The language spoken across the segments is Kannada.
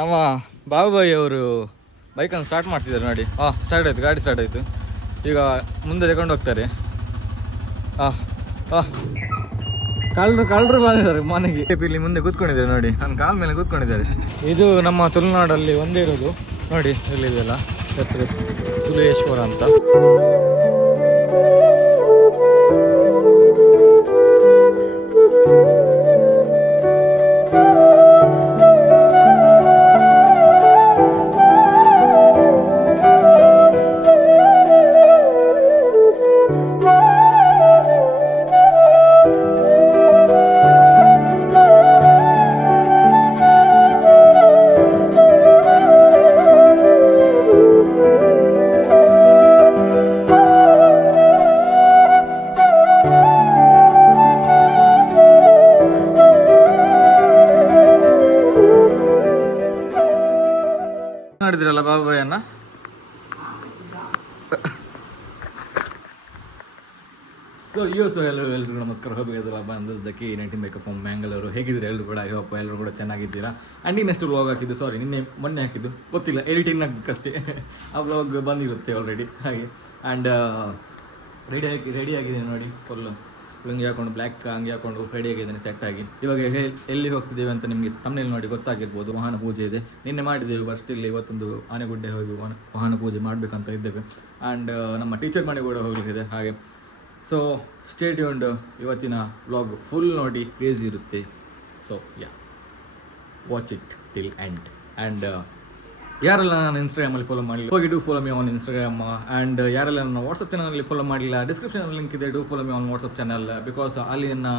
ನಮ್ಮ ಬಾಬುಬಾಯಿ ಅವರು ಬೈಕನ್ನು ಸ್ಟಾರ್ಟ್ ಮಾಡ್ತಿದ್ದಾರೆ ನೋಡಿ. ಸ್ಟಾರ್ಟ್ ಆಯಿತು, ಗಾಡಿ ಸ್ಟಾರ್ಟ್ ಆಯಿತು. ಈಗ ಮುಂದೆ ತಗೊಂಡು ಹೋಗ್ತಾರೆ. ಕಳ್ಳರು ಬಂದಿದ್ದಾರೆ ಮನೆಗೆ. ಇಲ್ಲಿ ಮುಂದೆ ಕೂತ್ಕೊಂಡಿದ್ದಾರೆ ನೋಡಿ, ನನ್ನ ಕಾಲ ಮೇಲೆ ಕೂತ್ಕೊಂಡಿದ್ದಾರೆ. ಇದು ನಮ್ಮ ತುಳುನಾಡಲ್ಲಿ ಒಂದೇ ಇರೋದು ನೋಡಿ, ಇಲ್ಲಿದೆಯಲ್ಲ ತುಳೇಶ್ವರ ಅಂತ. ಮಾಡಿದ್ರಲ್ಲ ಬಾಬುಬಾಯನ್ನ. ಸೊ ಎಲ್ಲರೂ ಎಲ್ರಿಗೂ ನಮಸ್ಕಾರ. ಹೋಗಿದ್ದಲ್ಲ ಬಂದದ್ದು K19 ಮೇಕಪ್ ಫ್ರಮ್ ಮ್ಯಾಂಗಳೂರು. ಹೇಗಿದ್ದೀರಾ ಎಲ್ಲರೂ ಕೂಡ? ಐ ಎಲ್ಲರೂ ಕೂಡ ಚೆನ್ನಾಗಿದ್ದೀರಾ. ಆ್ಯಂಡ್ ಇನ್ನೆಷ್ಟು ವ್ಲಾಗ್ ಹಾಕಿದ್ದು, ಮೊನ್ನೆ ಹಾಕಿದ್ದು ಗೊತ್ತಿಲ್ಲ, ಎಡಿಟಿಂಗ್ ಹಾಕಬೇಕಷ್ಟೇ. ಆ ವ್ಲಾಗ್ ಬಂದಿರುತ್ತೆ ಆಲ್ರೆಡಿ ಹಾಗೆ. ಆ್ಯಂಡ್ ರೆಡಿ ಆಗಿದೆ ನೋಡಿ, ಫುಲ್ಲು ಲುಂಗಿ ಹಾಕೊಂಡು ಬ್ಲ್ಯಾಕ್ ಅಂಗಿ ಹಾಕೊಂಡು ರೆಡಿ ಆಗಿದ್ದೇನೆ ಸೆಟ್ ಆಗಿ. ಇವಾಗ ಎಲ್ಲಿ ಹೋಗ್ತಿದ್ದೇವೆ ಅಂತ ನಿಮಗೆ ತಮ್ಮನೇಲಿ ನೋಡಿ ಗೊತ್ತಾಗಿರ್ಬೋದು. ವಾಹನ ಪೂಜೆ ಇದೆ, ನಿನ್ನೆ ಮಾಡಿದ್ದೇವೆ. ಫಸ್ಟ್ ಇಲ್ಲಿ ಇವತ್ತೊಂದು ಆನೆಗುಡ್ಡೆ ಹೋಗಿ ವಾಹನ ಪೂಜೆ ಮಾಡಬೇಕಂತ ಇದ್ದೇವೆ. ಆ್ಯಂಡ್ ನಮ್ಮ ಟೀಚರ್ ಮನೆ ಕೂಡ ಹೋಗಲಿಕ್ಕಿದೆ ಹಾಗೆ. ಸೊ ಸ್ಟೇ ಟ್ಯೂನ್ಡ್, ಇವತ್ತಿನ ವ್ಲಾಗ್ ಫುಲ್ ನೋಡಿ, ಕ್ರೇಜಿ ಇರುತ್ತೆ. So watch it till end. And ಯಾರೆಲ್ಲ ನಾನು ಇನ್ಸ್ಟಾಗ್ರಾಮಲ್ಲಿ ಫಾಲೋ ಮಾಡಿಲ್ಲ, ಹೋಗಿ do follow me on Instagram. And ಯಾರೆಲ್ಲ ನನ್ನ ವಾಟ್ಸಪ್ ಚಾನಲಲ್ಲಿ ಫಾಲೋ ಮಾಡಿಲ್ಲ, ಡಿಸ್ಕ್ರಿಪ್ಷನಲ್ಲಿ ಲಿಂಕ್ ಇದೆ, do follow me on WhatsApp channel. Because ಅಲ್ಲಿ ನನ್ನ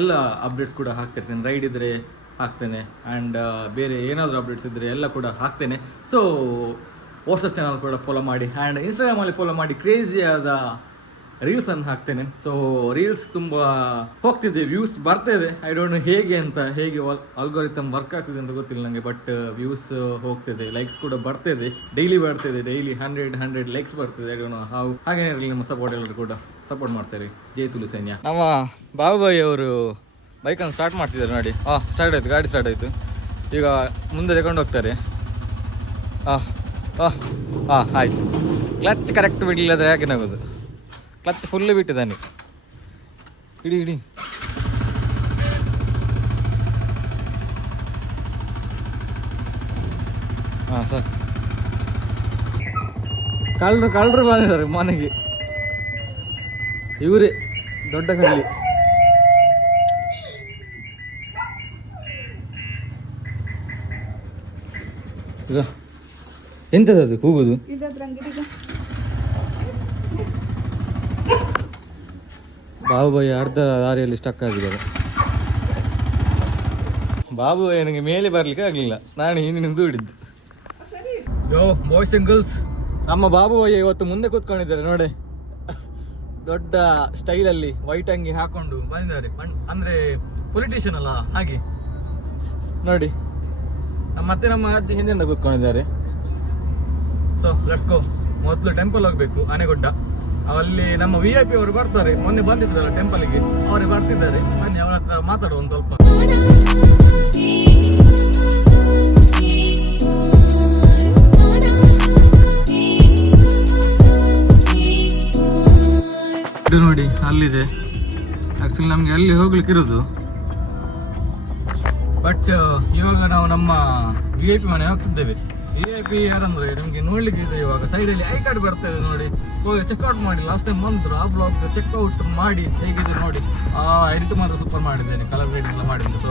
ಎಲ್ಲ ಅಪ್ಡೇಟ್ಸ್ ಕೂಡ ಹಾಕ್ತಿರ್ತೇನೆ. ರೈಡ್ ಇದ್ದರೆ ಹಾಕ್ತೇನೆ, ಆ್ಯಂಡ್ ಬೇರೆ ಏನಾದರೂ ಅಪ್ಡೇಟ್ಸ್ ಇದ್ದರೆ ಎಲ್ಲ ಕೂಡ ಹಾಕ್ತೇನೆ. ಸೊ ವಾಟ್ಸಪ್ ಚಾನಲ್ ಕೂಡ ಫಾಲೋ ಮಾಡಿ. ಆ್ಯಂಡ್ ಇನ್ಸ್ಟಾಗ್ರಾಮಲ್ಲಿ ಫಾಲೋ ಮಾಡಿ, ಕ್ರೇಜಿಯಾದ ರೀಲ್ಸನ್ನು ಹಾಕ್ತೇನೆ. ಸೊ ರೀಲ್ಸ್ ತುಂಬ ಹೋಗ್ತಿದೆ, ವ್ಯೂಸ್ ಬರ್ತಾಯಿದೆ. ಐ ಡೋಂಟ್ ನೋ ಹೇಗೆ ಆಲ್ಗೋರಿಥಮ್ ವರ್ಕ್ ಆಗ್ತಿದೆ ಅಂತ ಗೊತ್ತಿಲ್ಲ ನನಗೆ. ಬಟ್ ವ್ಯೂಸ್ ಹೋಗ್ತಿದೆ, ಲೈಕ್ಸ್ ಕೂಡ ಬರ್ತಿದೆ, ಡೈಲಿ 100 ಲೈಕ್ಸ್ ಬರ್ತಿದೆ. I don't know how. ಹಾಗೇ ಇರಲಿ, ನಮ್ಮ ಸಪೋರ್ಟ್ ಎಲ್ಲರೂ ಕೂಡ ಸಪೋರ್ಟ್ ಮಾಡ್ತಾರೆ. ಜೈ ತುಳು ಸೈನ್ಯ. ನಮ್ಮ ಬಾಬುಬಾಯಿ ಅವರು ಬೈಕನ್ನು ಸ್ಟಾರ್ಟ್ ಮಾಡ್ತಿದ್ದಾರೆ ನೋಡಿ. ಸ್ಟಾರ್ಟ್ ಆಯಿತು, ಗಾಡಿ ಸ್ಟಾರ್ಟ್ ಆಯಿತು. ಈಗ ಮುಂದೆ ತಗೊಂಡು ಹೋಗ್ತಾರೆ. ಆಯ್ತು. ಕ್ಲಚ್ ಕರೆಕ್ಟ್ ಬಿಡಲಿಲ್ಲದ್ರೆ ಯಾಕೆನಾಗೋದು? ಕ್ಲಚ್ ಫುಲ್ಲು ಬಿಟ್ಟಿದ್ದಾನೆ. ಇಡಿ ಸರ್. ಕಳ್ಳರು ಬಂದಿದ್ದಾರೆ ಮನೆಗೆ. ಇವರೇ ದೊಡ್ಡ ಕಳ್ಳಿ. ಎಂಥದ್ದು ಕೂಗುದು? ಬಾಬುಬಾಯಿ ಅರ್ಧ ದಾರಿಯಲ್ಲಿ ಸ್ಟಕ್ ಆಗಿದ್ದಾರೆ. ಬಾಬುಬಾಯಿ ನನಗೆ ಮೇಲೆ ಬರಲಿಕ್ಕೆ ಆಗಲಿಲ್ಲ, ನಾನು ಹಿಂದಿನ ದೂಡಿದ್ದು. ಬಾಯ್ಸ್ ಆ್ಯಂಡ್ ಗರ್ಲ್ಸ್, ನಮ್ಮ ಬಾಬುಬಾಯಿ ಇವತ್ತು ಮುಂದೆ ಕೂತ್ಕೊಂಡಿದ್ದಾರೆ ನೋಡಿ. ದೊಡ್ಡ ಸ್ಟೈಲಲ್ಲಿ ವೈಟ್ ಅಂಗಿ ಹಾಕೊಂಡು ಬಂದಿದ್ದಾರೆ. ಅಂದರೆ ಪೊಲಿಟಿಷಿಯನ್ ಅಲ್ಲ ಹಾಗೆ ನೋಡಿ. ಮತ್ತೆ ನಮ್ಮ ಅಜ್ಜಿ ಹಿಂದಿನಿಂದ ಕೂತ್ಕೊಂಡಿದ್ದಾರೆ. So let's go. ಮೊದಲು ಟೆಂಪಲ್ ಹೋಗಬೇಕು, ಆನೆಗುಡ್ಡ. ಅಲ್ಲಿ ನಮ್ಮ VIP ಅವರು ಬರ್ತಾರೆ. ಮೊನ್ನೆ ಬಂದಿದ್ರಲ್ಲ ಟೆಂಪಲ್ಗೆ, ಅವರೇ ಬರ್ತಿದ್ದಾರೆ. ಬನ್ನಿ ಅವರ ಹತ್ರ ಮಾತಾಡುವ ಒಂದು ಸ್ವಲ್ಪ. ಇದು ನೋಡಿ ಅಲ್ಲಿದೆ. ಆಕ್ಚುಲಿ ನಮ್ಗೆ ಅಲ್ಲಿ ಹೋಗ್ಲಿಕ್ಕೆ ಇರೋದು. ಬಟ್ ಇವಾಗ ನಾವು ನಮ್ಮ VIP ಮನೆ ಹೋಗ್ತಿದ್ದೇವೆ. VIP ಯಾರಂದ್ರೆ ನಿಮ್ಗೆ ನೋಡ್ಲಿಕ್ಕೆ ಇದೆ. ಇವಾಗ ಸೈಡಲ್ಲಿ ಐ ಕಾರ್ಡ್ ಬರ್ತಾ ಇದೆ ನೋಡಿ. ಹೋಗಿ ಚೆಕ್ಔಟ್ ಮಾಡಿ. ಲಾಸ್ಟ್ ಟೈಮ್ ಬಂದ್ರು, ಆ ಬ್ಲಾಗ್ ಚೆಕ್ಔಟ್ ಮಾಡಿ ಹೇಗಿದೆ ನೋಡಿ. ಎಡಿಟ್ ಮಾತ್ರ ಸೂಪರ್ ಮಾಡಿದ್ದೇನೆ, ಕಲರ್ ಗ್ರೇಡಿಂಗ್ ಎಲ್ಲ ಮಾಡಿದ್ದೇನೆ. So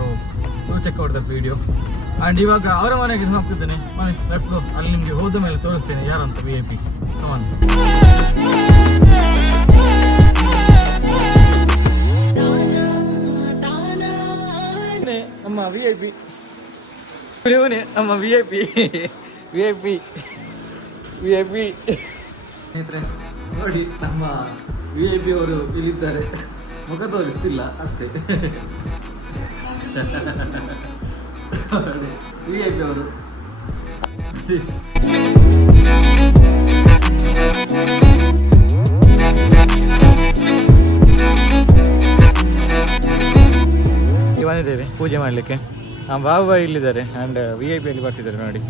check out the video. And ಇವಾಗ ಅವರ ಮನೆಗೆ ಹೋಗ್ತಿದ್ದೇನೆ. Let's go. ಅಲ್ಲಿ ನಿಮಗೆ ಹೋದ ಮೇಲೆ ತೋರಿಸ್ತೇನೆ ಯಾರಂತ VIP. ನಮ್ಮ VIP ಇವನೇ, ನಮ್ಮ VIP ಸ್ನೇಹಿತರೆ ನೋಡಿ, ನಮ್ಮ VIP ಅವರು ಇಲ್ಲಿದ್ದಾರೆ. ಮುಖ ತೋರಿಸ್ತಿಲ್ಲ ಅಷ್ಟೇ. VIP ಅವರು ಬಂದಿದ್ದೇವೆ ಪೂಜೆ ಮಾಡಲಿಕ್ಕೆ. ಹಾಂ ಬಾಬಾ ಇಲ್ಲಿದ್ದಾರೆ ಆ್ಯಂಡ್ VIP ಅಲ್ಲಿ ಬರ್ತಿದ್ದಾರೆ ನೋಡಿ.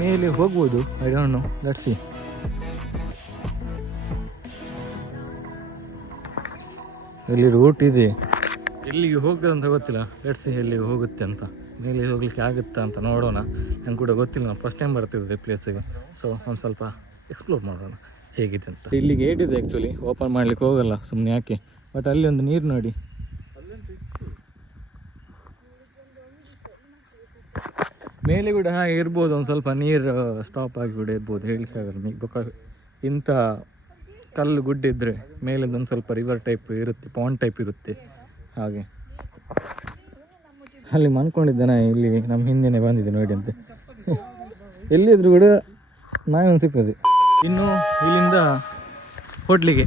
ಮೇಲೆ ಹೋಗ್ಬೋದು, I don't know, let's see. ಎಲ್ಲಿ ರೂಟ್ ಇದೆ, ಎಲ್ಲಿಗೆ ಹೋಗೋದಂತ ಗೊತ್ತಿಲ್ಲ. ಲೆಟ್ಸ್ ಸಿ ಎಲ್ಲಿಗೆ ಹೋಗುತ್ತೆ ಅಂತ. ಮೇಲೆ ಹೋಗ್ಲಿಕ್ಕೆ ಆಗುತ್ತಾ ಅಂತ ನೋಡೋಣ. ನಂಗೆ ಕೂಡ ಗೊತ್ತಿಲ್ಲ, ನಾನು ಫಸ್ಟ್ ಟೈಮ್ ಬರ್ತಿದ್ದೆ ಪ್ಲೇಸಿಗೆ. ಸೊ ಒಂದು ಸ್ವಲ್ಪ ಎಕ್ಸ್ಪ್ಲೋರ್ ಮಾಡೋಣ ಹೇಗಿದೆ ಅಂತ. ಇಲ್ಲಿ ಗೇಟ್ ಇದೆ ಆ್ಯಕ್ಚುಲಿ, ಓಪನ್ ಮಾಡ್ಲಿಕ್ಕೆ ಹೋಗಲ್ಲ ಸುಮ್ಮನೆ ಯಾಕೆ. ಬಟ್ ಅಲ್ಲಿ ಒಂದು ನೀರು ನೋಡಿ, ಮೇಲೆ ಕೂಡ ಹಾಗೆ ಇರ್ಬೋದು. ಒಂದು ಸ್ವಲ್ಪ ನೀರು ಸ್ಟಾಪ್ ಆಗಿ ಕೂಡ ಇರ್ಬೋದು, ಹೇಳಲಿಕ್ಕೆ ಆಗಲ್ಲ. ಬಿಕಾಸ್ ಇಂಥ ಕಲ್ಲು ಗುಡ್ಡ ಇದ್ದರೆ ಮೇಲಿಂದ ಒಂದು ಸ್ವಲ್ಪ ರಿವರ್ ಟೈಪ್ ಇರುತ್ತೆ, ಪಾಂಡ್ ಟೈಪ್ ಇರುತ್ತೆ. ಹಾಗೆ ಅಲ್ಲಿ ಮನ್ಕೊಂಡಿದ್ದಾನೆ, ಇಲ್ಲಿ ನಮ್ಮ ಹಿಂದೆನೇ ಬಂದಿದೆ ನೋಡಿ ಅಂತೆ. ಎಲ್ಲಿದ್ರು ಕೂಡ ನಾವೊಂದು ಸಿಗ್ತದೆ. ಇನ್ನು ಇಲ್ಲಿಂದ ಹೋಟ್ಲಿಗೆ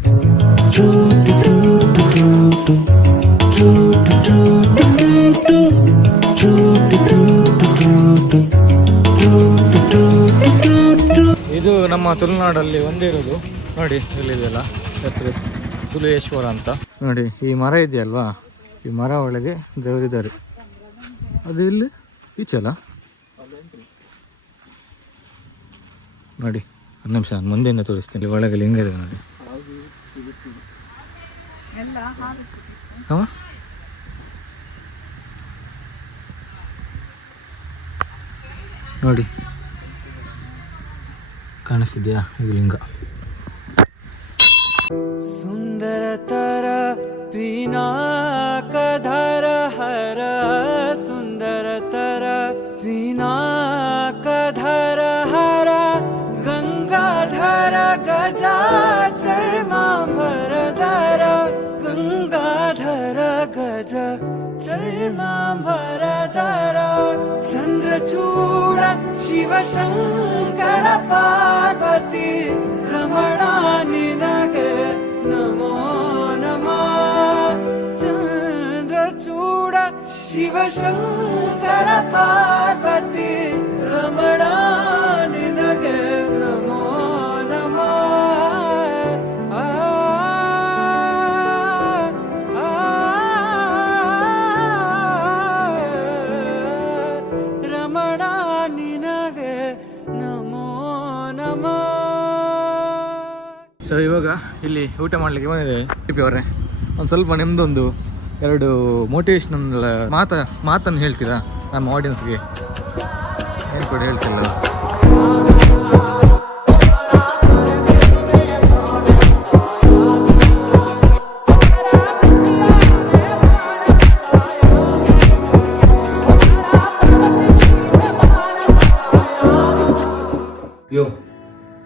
ಇದು ನಮ್ಮ ತುಳುನಾಡಲ್ಲಿ ಒಂದೇ ಇರೋದು ನೋಡಿ. ಇಲ್ಲಿದೆಯಲ್ಲ ಹೆಸರು ತುಲೇಶ್ವರ ಅಂತ ನೋಡಿ. ಈ ಮರ ಇದೆಯಲ್ವಾ, ಈ ಮರ ಒಳಗೆ ದೇವರಿದ್ದಾರೆ. ಅದು ಇಲ್ಲಿ ಈಚೆ ಅಲ್ಲ ನೋಡಿ. ಒಂದು ನಿಮಿಷ ಮುಂದೆಯಿಂದ ತೋರಿಸ್ತೀನಿ. ಒಳಗೆ ಲಿಂಗ ಇದೆ ನೋಡಿ. ನೋಡಿ ಕಾಣಿಸ್ತಿದೆಯಾ, ಇದು ಲಿಂಗ. ಸುಂದರತರ ಪಿನಾಕಧರ ಹರ, ಸುಂದರತರ ಪಿನಾಕಧರ ಹರ, ಗಂಗಾಧರ ಗಜಾ ಚರ್ಮಾಂಬರಧರ, ಗಂಗಾಧರ ಗಜ ಚರ್ಮಾಂಬರಧರ, ಚಂದ್ರಚೂಡ ಶಿವಶಂಕರ ಪಾರ್ವತಿ ರಮಣ ನಿನಗೆ ನಮೋ ನಮಃ. ಚಂದ್ರಚೂಡ ಶಿವಶಂಕರ ಪಾರ್ವತಿ ರಮಣ ನಿನಗೆ ನಮೋ ನಮಃ. ರಮಣ ನಿನಗೆ ನಮೋ ನಮಃ. ಸೊ ಇವಾಗ ಇಲ್ಲಿ ಊಟ ಮಾಡಲಿಕ್ಕೆ ಬಂದಿದ್ದೇವೆ. ಟಿಪಿ ಅವರೇ, ಒಂದು ಸ್ವಲ್ಪ ನಿಮ್ಮದೊಂದು 2 ಮೋಟಿವೇಶ್ನಲ್ ಮಾತನ್ನು ಹೇಳ್ತೀರಾ ನಮ್ಮ ಆಡಿಯನ್ಸ್ಗೆ? ಏನು ಕೂಡ ಹೇಳ್ತಿಲ್ಲ. ಯೋ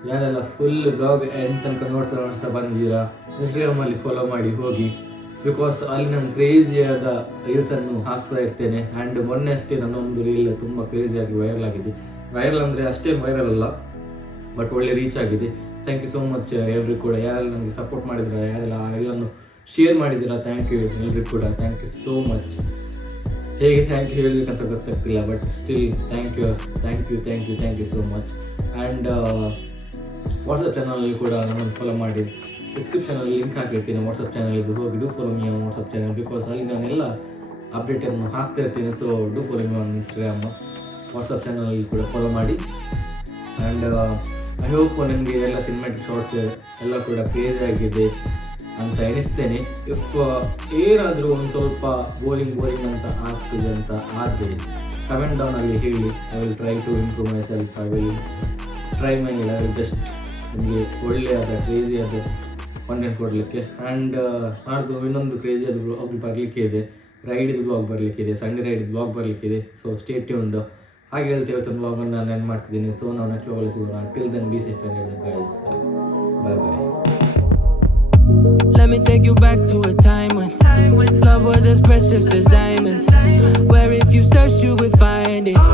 ಯಾರೆಲ್ಲ ಫುಲ್ ಬ್ಲಾಗ್ ಎಂಡ್ ತನಕ ನೋಡ್ತಾರೆ ಅನಿಸ್ತಾ ಬಂದಿದ್ದೀರಾ, ಇನ್ಸ್ಟಾಗ್ರಾಮಲ್ಲಿ ಫಾಲೋ ಮಾಡಿ ಹೋಗಿ. ಬಿಕಾಸ್ ಅಲ್ಲಿ ನಾನು ಕ್ರೇಜಿಯಾದ ರೀಲ್ಸನ್ನು ಹಾಕ್ತಾ ಇರ್ತೇನೆ. ಆ್ಯಂಡ್ ಮೊನ್ನೆ ಅಷ್ಟೇ ನನ್ನೊಂದು ರೀಲ್ ತುಂಬ ಕ್ರೇಜಿಯಾಗಿ ವೈರಲ್ ಆಗಿದೆ. ವೈರಲ್ ಅಂದರೆ ಅಷ್ಟೇನು ವೈರಲ್ ಅಲ್ಲ, ಬಟ್ ಒಳ್ಳೆ ರೀಚ್ ಆಗಿದೆ. ಥ್ಯಾಂಕ್ ಯು ಸೋ ಮಚ್ ಎಲ್ರಿಗೂ ಕೂಡ. ಯಾರೆಲ್ಲ ನನಗೆ ಸಪೋರ್ಟ್ ಮಾಡಿದ್ದೀರಾ, ಯಾರೆಲ್ಲ ಆ ರೀಲನ್ನು ಶೇರ್ ಮಾಡಿದ್ದೀರಾ, ಥ್ಯಾಂಕ್ ಯು ಎಲ್ರಿಗೂ ಕೂಡ. Thank you so much. ಹೇಗೆ ಥ್ಯಾಂಕ್ ಯು ಹೇಳಬೇಕಂತ ಗೊತ್ತಾಗ್ತಿಲ್ಲ, but still thank you so much. And WhatsApp ಚಾನಲಲ್ಲಿ ಕೂಡ ನನ್ನನ್ನು ಫಾಲೋ ಮಾಡಿ. ಡಿಸ್ಕ್ರಿಪ್ಷನಲ್ಲಿ ಲಿಂಕ್ ಹಾಕಿರ್ತೀನಿ ವಾಟ್ಸಪ್ ಚಾನಲ್, ಇದು ಹೋಗಿ do follow me on WhatsApp channel. Because ಅಲ್ಲಿ ನಾನೆಲ್ಲ ಅಪ್ಡೇಟನ್ನು ಹಾಕ್ತಾ ಇರ್ತೀನಿ. So do follow me on Instagram, WhatsApp ಚಾನಲಲ್ಲಿ ಕೂಡ ಫಾಲೋ ಮಾಡಿ. ಆ್ಯಂಡ್ ಐ ಹೋಪ್ ನಿಮಗೆ ಎಲ್ಲ ಸಿನಿಮ್ಯಾಟಿಕ್ ಶಾರ್ಟ್ಸ್ ಎಲ್ಲ ಕೂಡ ಕ್ರೇಜ್ ಆಗಿದೆ ಅಂತ ಎನಿಸ್ತೇನೆ. ಇಫ್ ಏನಾದರೂ ಒಂದು ಸ್ವಲ್ಪ ಬೋರಿಂಗ್ ಅಂತ ಆಗ್ತದೆ ಅಂತ ಆದರೆ ಕಮೆಂಟ್ ಡೌನಲ್ಲಿ ಹೇಳಿ. I will try to improve myself. I will try my best ನಿಮಗೆ ಒಳ್ಳೆಯದ ಕ್ರೇಜಿಯಾದ ಕಂಟೆಂಟ್ ಕೊಡಲಿಕ್ಕೆ. ಆ್ಯಂಡ್ ನಾಡ್ದು ಇನ್ನೊಂದು ಕ್ರೇಜಿಯಾದ ಬ್ಲಾಗ್ ಬರಲಿಕ್ಕೆ ಇದೆ, ರೈಡಿದು ಬ್ಲಾಗ್ ಬರಲಿಕ್ಕೆ ಇದೆ, ಸಂಡೇ ರೈಡಿದು ಬ್ಲಾಗ್ ಬರಲಿಕ್ಕೆ ಇದೆ. So stay tuned. ಹಾಗೆ ಹೇಳ್ತೇವೆ ಇವತ್ತು ಬ್ಲಾಗನ್ನು ನಾನು ಎಂಡ್ ಮಾಡ್ತಿದ್ದೀನಿ. ಸೊ ನಾವು ನೆಕ್ಸ್ಟ್ ಬ್ಲಾಗಲ್ಲಿ ಸಿಗೋಣ. Till then be safe and guys. Bye bye. Let me take you back to a time when Love was as precious as diamonds, where if you search you would find it.